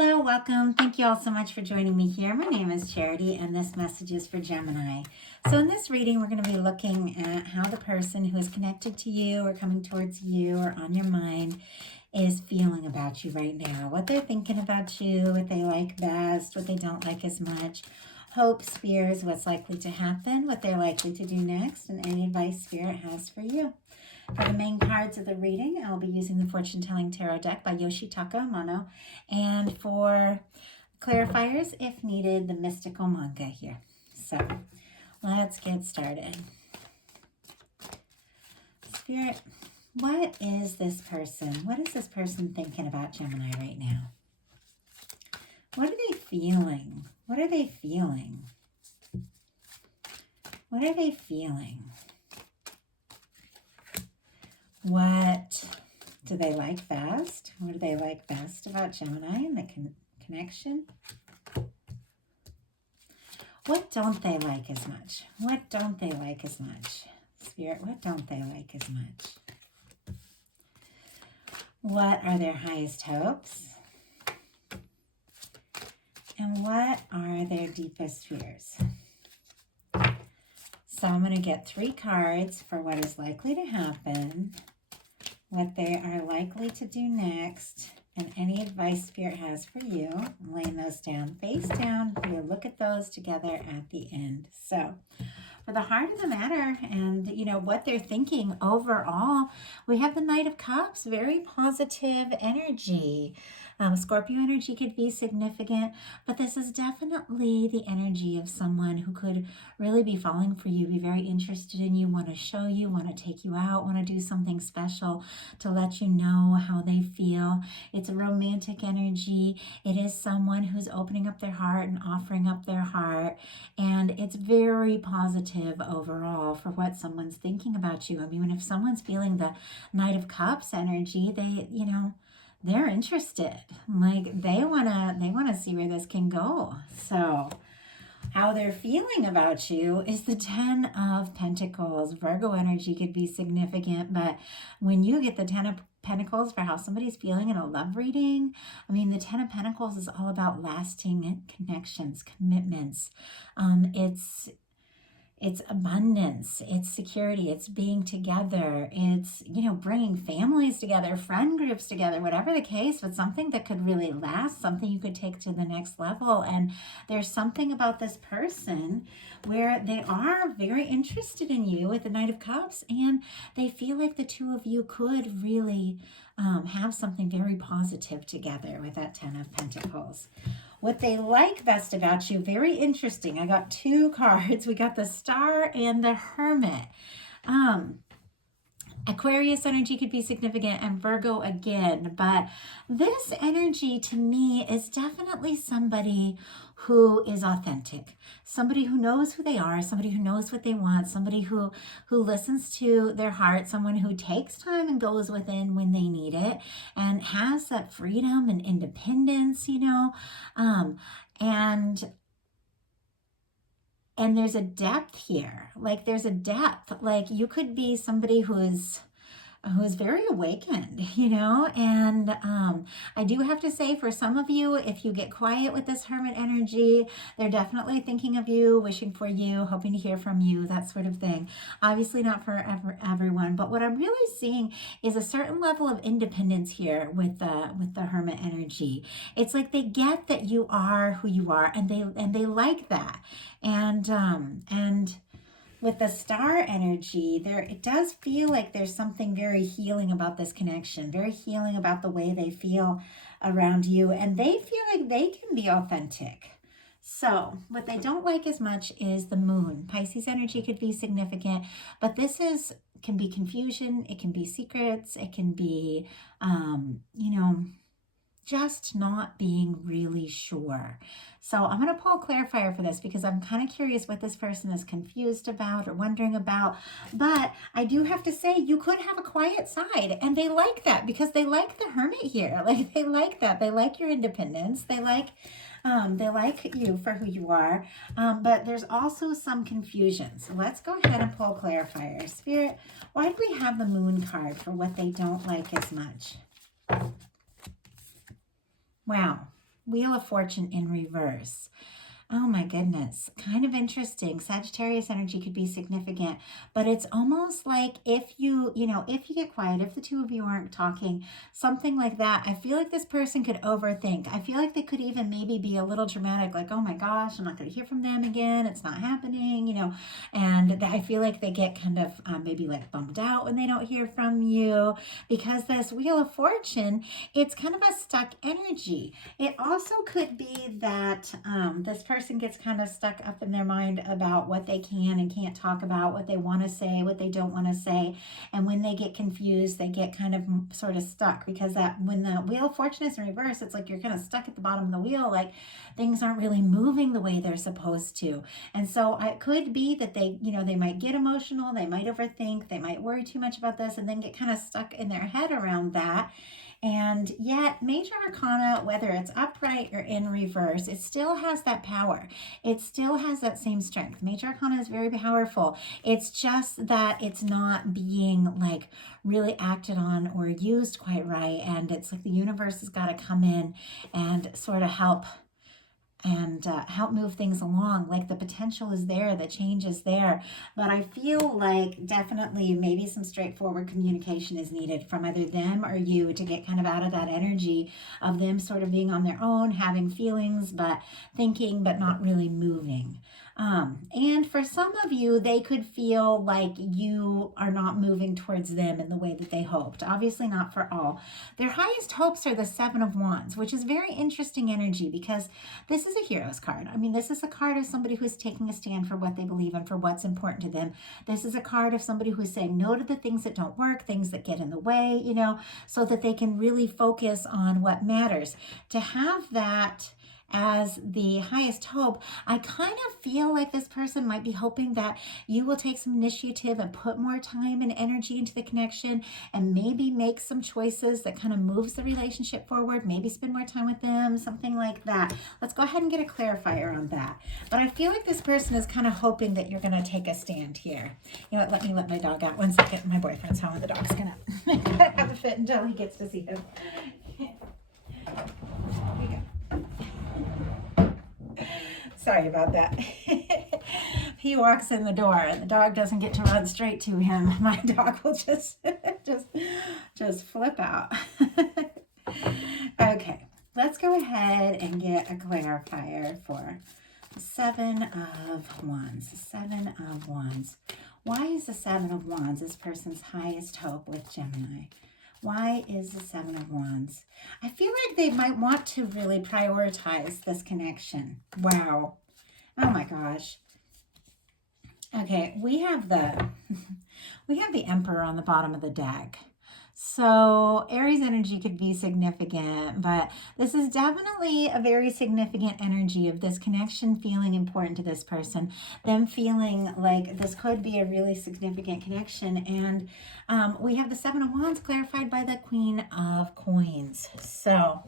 Hello, welcome. Thank you all so much for joining me here. My name is Charity, and this message is for Gemini. So in this reading, we're going to be looking at how the person who is connected to you or coming towards you or on your mind is feeling about you right now. What they're thinking about you, what they like best, what they don't like as much. Hopes, fears, what's likely to happen, what they're likely to do next, and any advice Spirit has for you. For the main cards of the reading, I'll be using the Fortune Telling Tarot deck by Yoshitaka Amano. And for clarifiers, if needed, the Mystical manga here. So let's get started. Spirit, what is this person? What is this person thinking about Gemini right now? What are they feeling? What are they feeling? What are they feeling? What do they like best? What do they like best about Gemini and the connection? What don't they like as much? What don't they like as much? Spirit, what don't they like as much? What are their highest hopes? And what are their deepest fears? So I'm going to get 3 cards for what is likely to happen, what they are likely to do next, and any advice Spirit has for you. I'm laying those down face down. We'll look at those together at the end. So for the heart of the matter and, what they're thinking overall, we have the Knight of Cups, very positive energy. Scorpio energy could be significant, but this is definitely the energy of someone who could really be falling for you, be very interested in you, want to show you, want to take you out, want to do something special to let you know how they feel. It's a romantic energy. It is someone who's opening up their heart and offering up their heart, and it's very positive overall for what someone's thinking about you. I mean, if someone's feeling the Knight of Cups energy, they're interested. Like they wanna see where this can go. So how they're feeling about you is the 10 of Pentacles. Virgo energy could be significant, but when you get the 10 of Pentacles for how somebody's feeling in a love reading, I mean, the 10 of Pentacles is all about lasting connections, commitments. It's abundance, it's security, it's being together, it's, bringing families together, friend groups together, whatever the case, but something that could really last, something you could take to the next level. And there's something about this person where they are very interested in you with the Knight of Cups, and they feel like the two of you could really have something very positive together with that 10 of Pentacles. What they like best about you, very interesting. I got 2 cards. We got the Star and the Hermit. Aquarius energy could be significant and Virgo again, but this energy to me is definitely somebody who is authentic, somebody who knows who they are, somebody who knows what they want, somebody who listens to their heart, someone who takes time and goes within when they need it and has that freedom and independence, and there's a depth here. Like there's a depth. Like you could be somebody who's very awakened, and I do have to say, for some of you, if you get quiet with this Hermit energy, they're definitely thinking of you, wishing for you, hoping to hear from you, that sort of thing. Obviously not for everyone, but what I'm really seeing is a certain level of independence here with the Hermit energy. It's like they get that you are who you are, and they like that, and with the Star energy, it does feel like there's something very healing about this connection, very healing about the way they feel around you, and they feel like they can be authentic. So what they don't like as much is the Moon. Pisces energy could be significant, but this can be confusion, it can be secrets, it can be, just not being really sure. So I'm going to pull a clarifier for this because I'm kind of curious what this person is confused about or wondering about. But I do have to say, you could have a quiet side, and they like that because they like the Hermit here. Like they like that. They like your independence. They like you for who you are. But there's also some confusion. So let's go ahead and pull clarifier. Spirit, why do we have the Moon card for what they don't like as much? Wow. Wheel of Fortune in reverse. Oh my goodness, kind of interesting. Sagittarius energy could be significant, but it's almost like if if you get quiet, if the two of you aren't talking, something like that, I feel like this person could overthink. I feel like they could even maybe be a little dramatic, like, oh my gosh, I'm not going to hear from them again. It's not happening, and I feel like they get kind of maybe like bummed out when they don't hear from you, because this Wheel of Fortune, it's kind of a stuck energy. It also could be that this person gets kind of stuck up in their mind about what they can and can't talk about, what they want to say, what they don't want to say. And when they get confused, they get kind of sort of stuck, because that when the Wheel of Fortune is in reverse, it's like you're kind of stuck at the bottom of the wheel, like things aren't really moving the way they're supposed to. And so it could be that they might get emotional, they might overthink, they might worry too much about this and then get kind of stuck in their head around that. And yet, Major Arcana, whether it's upright or in reverse, it still has that power. It still has that same strength. Major Arcana is very powerful. It's just that it's not being like really acted on or used quite right. And it's like the universe has got to come in and sort of help move things along. Like the potential is there, the change is there, but I feel like definitely maybe some straightforward communication is needed from either them or you to get kind of out of that energy of them sort of being on their own, having feelings, but thinking, but not really moving. And for some of you, they could feel like you are not moving towards them in the way that they hoped. Obviously not for all. Their highest hopes are the Seven of Wands, which is very interesting energy, because this is a hero's card. I mean, this is a card of somebody who is taking a stand for what they believe and for what's important to them. This is a card of somebody who is saying no to the things that don't work, things that get in the way, so that they can really focus on what matters. To have that as the highest hope, I kind of feel like this person might be hoping that you will take some initiative and put more time and energy into the connection and maybe make some choices that kind of moves the relationship forward, maybe spend more time with them, something like that. Let's go ahead and get a clarifier on that. But I feel like this person is kind of hoping that you're going to take a stand here. You know what, let me let my dog out 1 second. My boyfriend's home and the dog's going to have a fit until he gets to see him. Here we go. Sorry about that. He walks in the door and the dog doesn't get to run straight to him. My dog will just flip out. Okay, let's go ahead and get a clarifier for the Seven of Wands. The Seven of Wands. Why is the Seven of Wands this person's highest hope with Gemini? Why is the Seven of Wands? I feel like they might want to really prioritize this connection. Wow. Oh my gosh. Okay, we have the Emperor on the bottom of the deck. So Aries energy could be significant, but this is definitely a very significant energy of this connection feeling important to this person, them feeling like this could be a really significant connection. And we have the Seven of Wands clarified by the Queen of Coins. So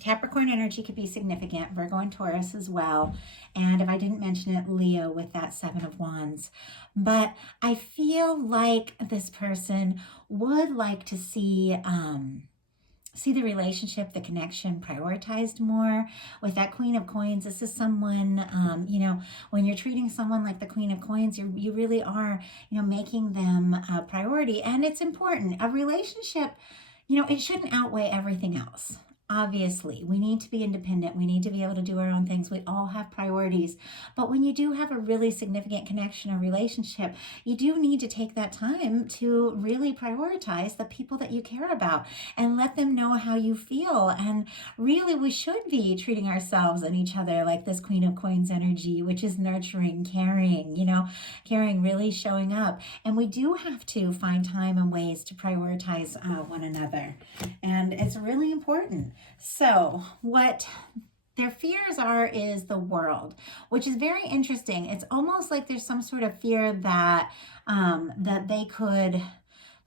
Capricorn energy could be significant, Virgo and Taurus as well. And if I didn't mention it, Leo with that Seven of Wands. But I feel like this person would like to see the relationship, the connection prioritized more. With that Queen of Coins, this is someone, when you're treating someone like the Queen of Coins, you really are, making them a priority. And it's important. A relationship, it shouldn't outweigh everything else. Obviously, we need to be independent. We need to be able to do our own things. We all have priorities. But when you do have a really significant connection or relationship, you do need to take that time to really prioritize the people that you care about and let them know how you feel. And really, we should be treating ourselves and each other like this Queen of Coins energy, which is nurturing, caring, caring, really showing up. And we do have to find time and ways to prioritize one another. And it's really important. So what their fears are is the world, which is very interesting. It's almost like there's some sort of fear that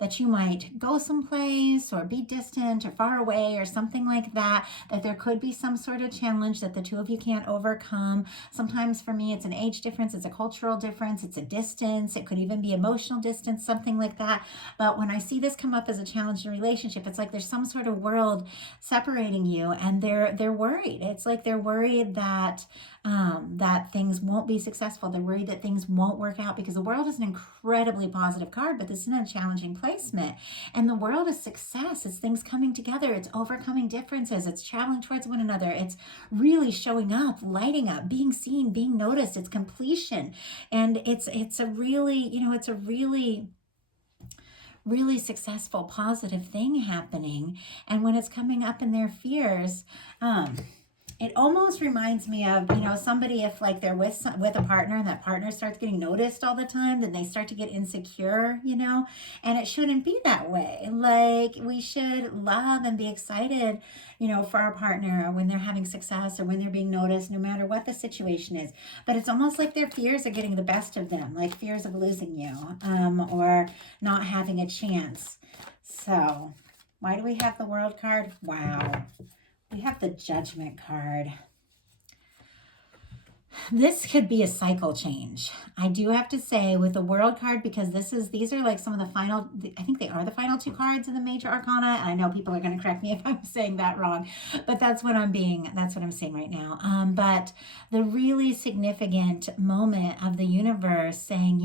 that you might go someplace or be distant or far away or something like that, that there could be some sort of challenge that the two of you can't overcome. Sometimes for me, it's an age difference, it's a cultural difference, it's a distance, it could even be emotional distance, something like that. But when I see this come up as a challenge in a relationship, it's like there's some sort of world separating you, and they're worried. It's like they're worried that that things won't be successful. They're worried that things won't work out, because the world is an incredibly positive card, but this is a challenging placement. And the world is success. It's things coming together. It's overcoming differences. It's traveling towards one another. It's really showing up, lighting up, being seen, being noticed. It's completion. And it's a really, it's a really successful, positive thing happening. And when it's coming up in their fears, it almost reminds me of, somebody, if like they're with a partner and that partner starts getting noticed all the time, then they start to get insecure, and it shouldn't be that way. Like, we should love and be excited, for our partner when they're having success or when they're being noticed, no matter what the situation is. But it's almost like their fears are getting the best of them, like fears of losing you, or not having a chance. So why do we have the World card? Wow. We have the Judgment card. This could be a cycle change. I do have to say, with the World card, because these are like some of the final, I think they are the final two cards in the Major Arcana. And I know people are going to correct me if I'm saying that wrong, but that's what I'm saying right now. But the really significant moment of the universe saying,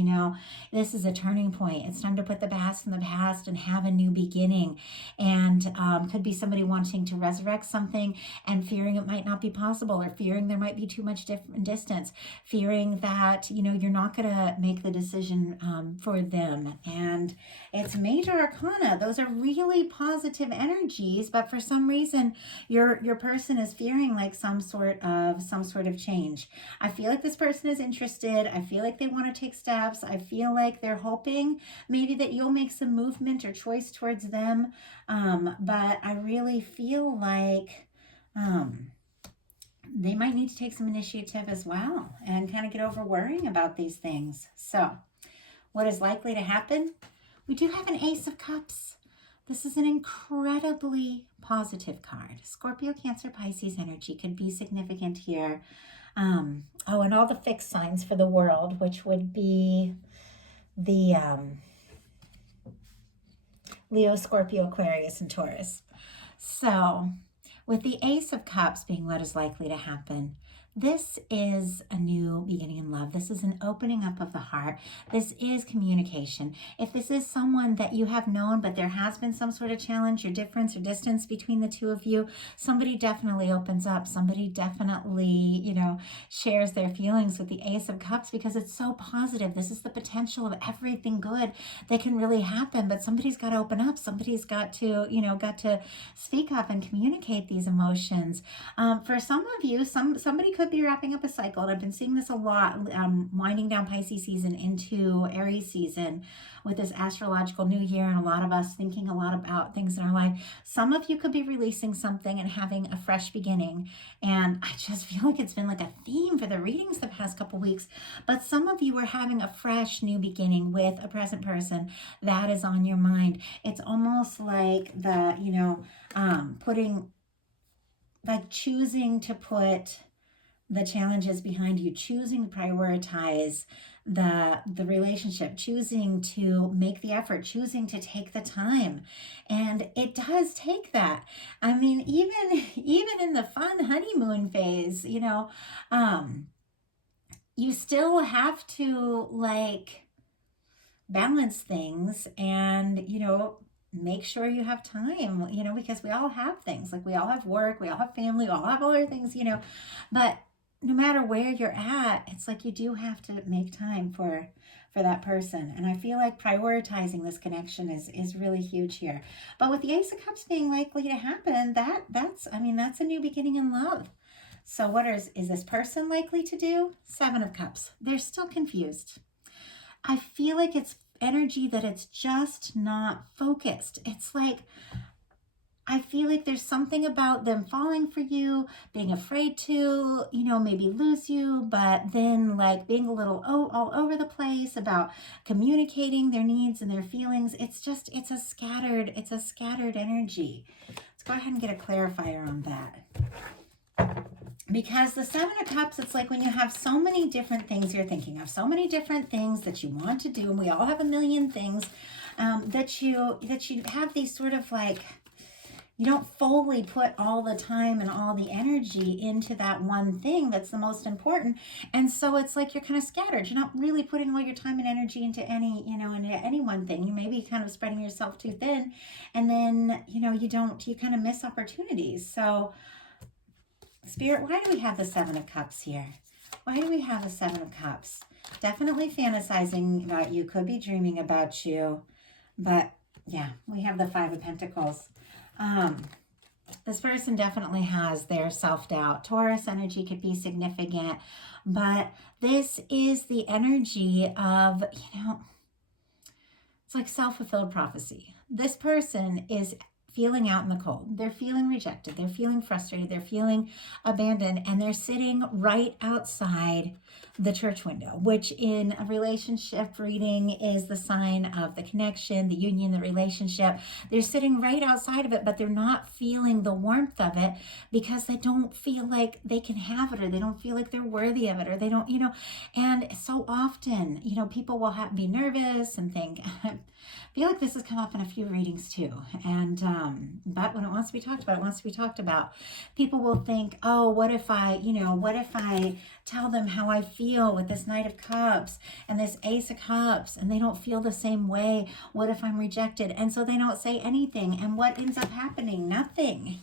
this is a turning point. It's time to put the past in the past and have a new beginning. And could be somebody wanting to resurrect something and fearing it might not be possible, or fearing there might be too much distance, fearing that, you're not going to make the decision for them. And it's Major Arcana. Those are really positive energies, but for some reason, your person is fearing like some sort of change. I feel like this person is interested. I feel like they want to take steps. I feel like they're hoping maybe that you'll make some movement or choice towards them. But I really feel like they might need to take some initiative as well and kind of get over worrying about these things. So what is likely to happen? We do have an Ace of Cups. This is an incredibly positive card. Scorpio, Cancer, Pisces energy could be significant here. And all the fixed signs for the world, which would be the Leo, Scorpio, Aquarius, and Taurus. So with the Ace of Cups being what is likely to happen, this is a new beginning in love. This is an opening up of the heart. This is communication. If this is someone that you have known, but there has been some sort of challenge or difference or distance between the two of you, somebody definitely opens up. Somebody definitely, shares their feelings with the Ace of Cups, because it's so positive. This is the potential of everything good that can really happen, but somebody's got to open up. Somebody's got to speak up and communicate these emotions. For some of you, somebody could be wrapping up a cycle, and I've been seeing this a lot, winding down Pisces season into Aries season with this astrological new year, and a lot of us thinking a lot about things in our life. Some of you could be releasing something and having a fresh beginning, and I just feel like it's been like a theme for the readings the past couple weeks. But some of you are having a fresh new beginning with a present person that is on your mind. It's almost like choosing to put the challenges behind you, choosing to prioritize the relationship, choosing to make the effort, choosing to take the time. And it does take that. I mean, even in the fun honeymoon phase, you still have to balance things and, make sure you have time, because we all have things. Like, we all have work, we all have family, we all have other things, but no matter where you're at, it's like you do have to make time for that person. And I feel like prioritizing this connection is really huge here. But with the Ace of Cups being likely to happen, that's a new beginning in love. So what is this person likely to do? Seven of Cups. They're still confused. I feel like it's energy that it's just not focused. It's like I feel like there's something about them falling for you, being afraid to, you know, maybe lose you, but then like being a little all over the place about communicating their needs and their feelings. It's just, it's a scattered energy. Let's go ahead and get a clarifier on that. Because the Seven of Cups, it's like when you have so many different things you're thinking of, so many different things that you want to do, and we all have a million things that you have these sort of like, you don't fully put all the time and all the energy into that one thing that's the most important. And so it's like you're kind of scattered. You're not really putting all your time and energy into into any one thing. You may be kind of spreading yourself too thin, and then, you kind of miss opportunities. So Spirit, why do we have the Seven of Cups here? Why do we have the Seven of Cups? Definitely fantasizing about you, could be dreaming about you. But yeah, we have the Five of Pentacles. This person definitely has their self-doubt. Taurus energy could be significant, but this is the energy of, it's like self-fulfilled prophecy. This person is feeling out in the cold. They're feeling rejected. They're feeling frustrated. They're feeling abandoned, and they're sitting right outside the church window, which in a relationship reading is the sign of the connection, the union, the relationship. They're sitting right outside of it, but they're not feeling the warmth of it because they don't feel like they can have it, or they don't feel like they're worthy of it, or they don't, and so often, people will be nervous and think, I feel like this has come up in a few readings too. And, but when it wants to be talked about, it wants to be talked about. People will think, oh, what if I tell them how I feel with this Knight of Cups and this Ace of Cups, and they don't feel the same way? What if I'm rejected? And so they don't say anything. And what ends up happening? Nothing,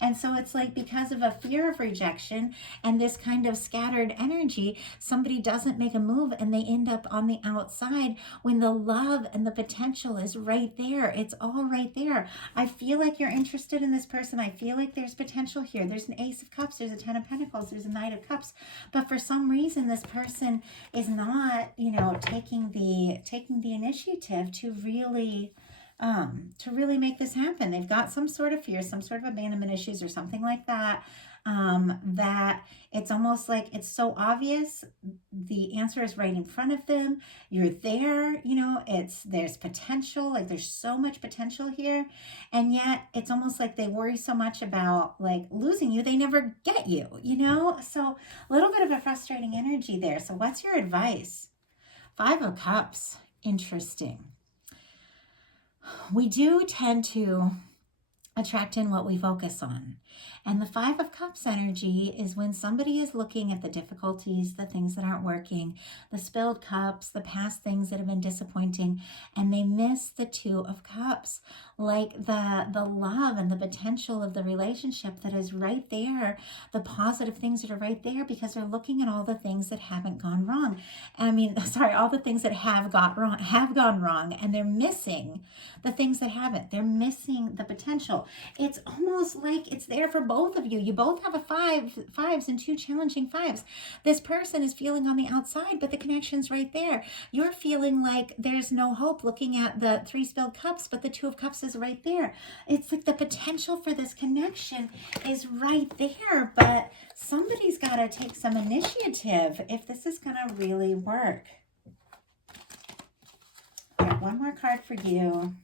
And so it's like, because of a fear of rejection and this kind of scattered energy, somebody doesn't make a move, and they end up on the outside when the love and the potential is right there. It's all right there. I feel like you're interested in this person. I feel like there's potential here. There's an Ace of Cups. There's a Ten of Pentacles. There's a Knight of Cups. But for some reason, this person is not, taking the initiative to really make this happen. They've got some sort of fear, some sort of abandonment issues or something like that. That it's almost like it's so obvious. The answer is right in front of them. You're there, there's potential, like there's so much potential here. And yet it's almost like they worry so much about like losing you, they never get you, So a little bit of a frustrating energy there. So what's your advice? Five of Cups. Interesting. We do tend to attract in what we focus on. And the Five of Cups energy is when somebody is looking at the difficulties, the things that aren't working, the spilled cups, the past things that have been disappointing, and they miss the Two of Cups, like the love and the potential of the relationship that is right there, the positive things that are right there, because they're looking at all the things that haven't gone wrong. All the things that have gone wrong, and they're missing the things that haven't. They're missing the potential. It's almost like it's there for both of you. You both have fives and two challenging fives. This person is feeling on the outside, but the connection's right there. You're feeling like there's no hope looking at the three spilled cups, but the Two of Cups is right there. It's like the potential for this connection is right there, but somebody's got to take some initiative if this is going to really work. I got one more card for you.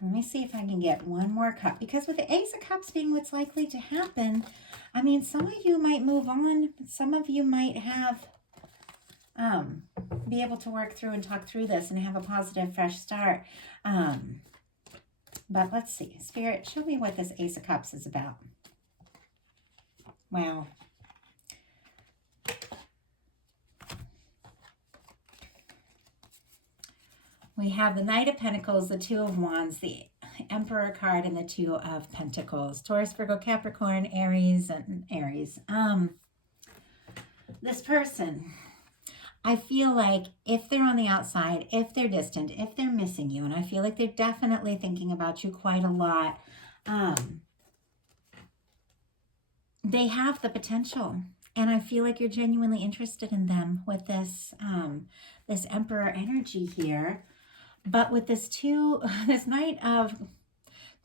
Let me see if I can get one more cup, because with the Ace of Cups being what's likely to happen, some of you might move on. Some of you might have, be able to work through and talk through this and have a positive, fresh start. But let's see. Spirit, show me what this Ace of Cups is about. Wow. We have the Knight of Pentacles, the Two of Wands, the Emperor card, and the Two of Pentacles. Taurus, Virgo, Capricorn, Aries, and Aries. This person, I feel like if they're on the outside, if they're distant, if they're missing you, and I feel like they're definitely thinking about you quite a lot, they have the potential. And I feel like you're genuinely interested in them with this, this Emperor energy here. But with this Knight of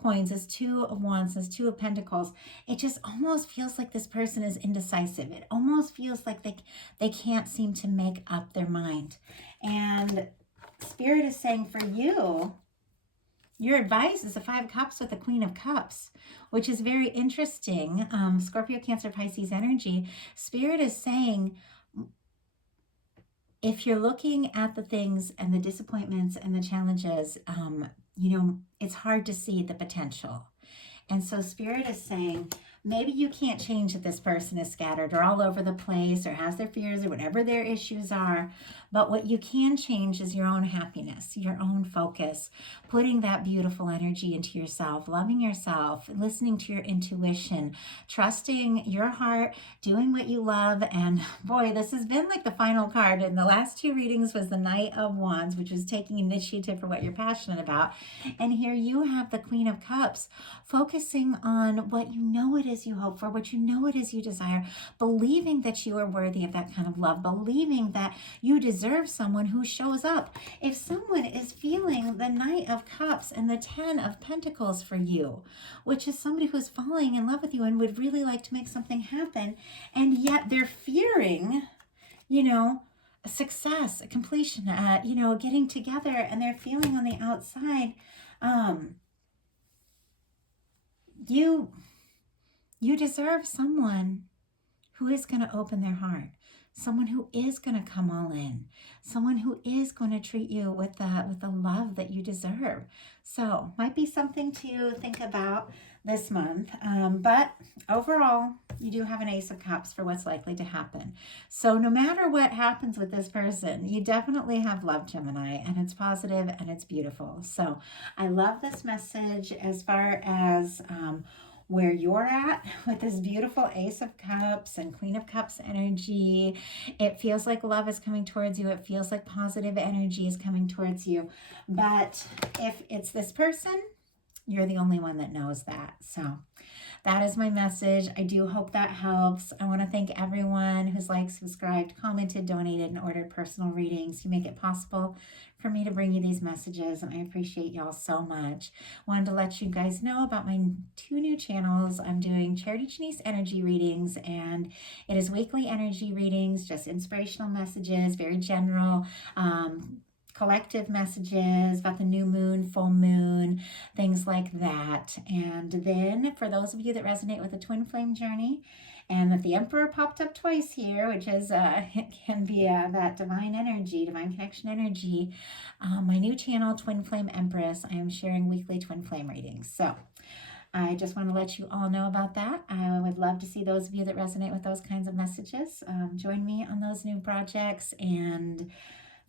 coins, as Two of Wands, as Two of Pentacles, it just almost feels like this person is indecisive. It almost feels like they can't seem to make up their mind. And Spirit is saying for you, your advice is the Five of Cups with the Queen of Cups, which is very interesting. Scorpio, Cancer, Pisces energy. Spirit is saying, if you're looking at the things and the disappointments and the challenges, it's hard to see the potential. And so Spirit is saying, maybe you can't change that this person is scattered or all over the place or has their fears or whatever their issues are. But what you can change is your own happiness, your own focus, putting that beautiful energy into yourself, loving yourself, listening to your intuition, trusting your heart, doing what you love. And boy, this has been like the final card. And the last two readings was the Knight of Wands, which was taking initiative for what you're passionate about. And here you have the Queen of Cups, focusing on what you know it is you hope for, what you know it is you desire, believing that you are worthy of that kind of love, believing that you deserve someone who shows up. If someone is feeling the Knight of Cups and the Ten of Pentacles for you, which is somebody who's falling in love with you and would really like to make something happen, and yet they're fearing, a success, a completion, getting together, and they're feeling on the outside, you deserve someone who is going to open their heart, someone who is going to come all in, someone who is going to treat you with the love that you deserve. So might be something to think about this month. But overall, you do have an Ace of Cups for what's likely to happen. So no matter what happens with this person, you definitely have love, Gemini, and it's positive and it's beautiful. So I love this message as far as where you're at with this beautiful Ace of Cups and Queen of Cups energy. It feels like love is coming towards you. It feels like positive energy is coming towards you. But if it's this person, you're the only one that knows that. So that is my message. I do hope that helps. I want to thank everyone who's liked, subscribed, commented, donated, and ordered personal readings. You make it possible for me to bring you these messages, and I appreciate y'all so much. Wanted to let you guys know about my 2 new channels. I'm doing Charity Janice energy readings, and it is weekly energy readings, just inspirational messages, very general, collective messages about the new moon, full moon, things like that. And then for those of you that resonate with the twin flame journey, and that the Emperor popped up twice here, which is it can be that divine energy, divine connection energy. My new channel, Twin Flame Empress, I am sharing weekly twin flame readings. So I just want to let you all know about that. I would love to see those of you that resonate with those kinds of messages. Join me on those new projects. And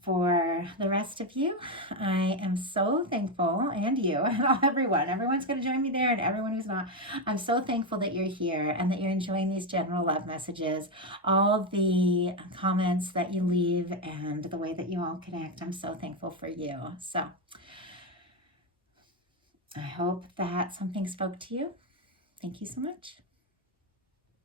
for the rest of you, I am so thankful, and you, and everyone's going to join me there, and everyone who's not. I'm so thankful that you're here and that you're enjoying these general love messages, all the comments that you leave, and the way that you all connect. I'm so thankful for you. So I hope that something spoke to you. Thank you so much.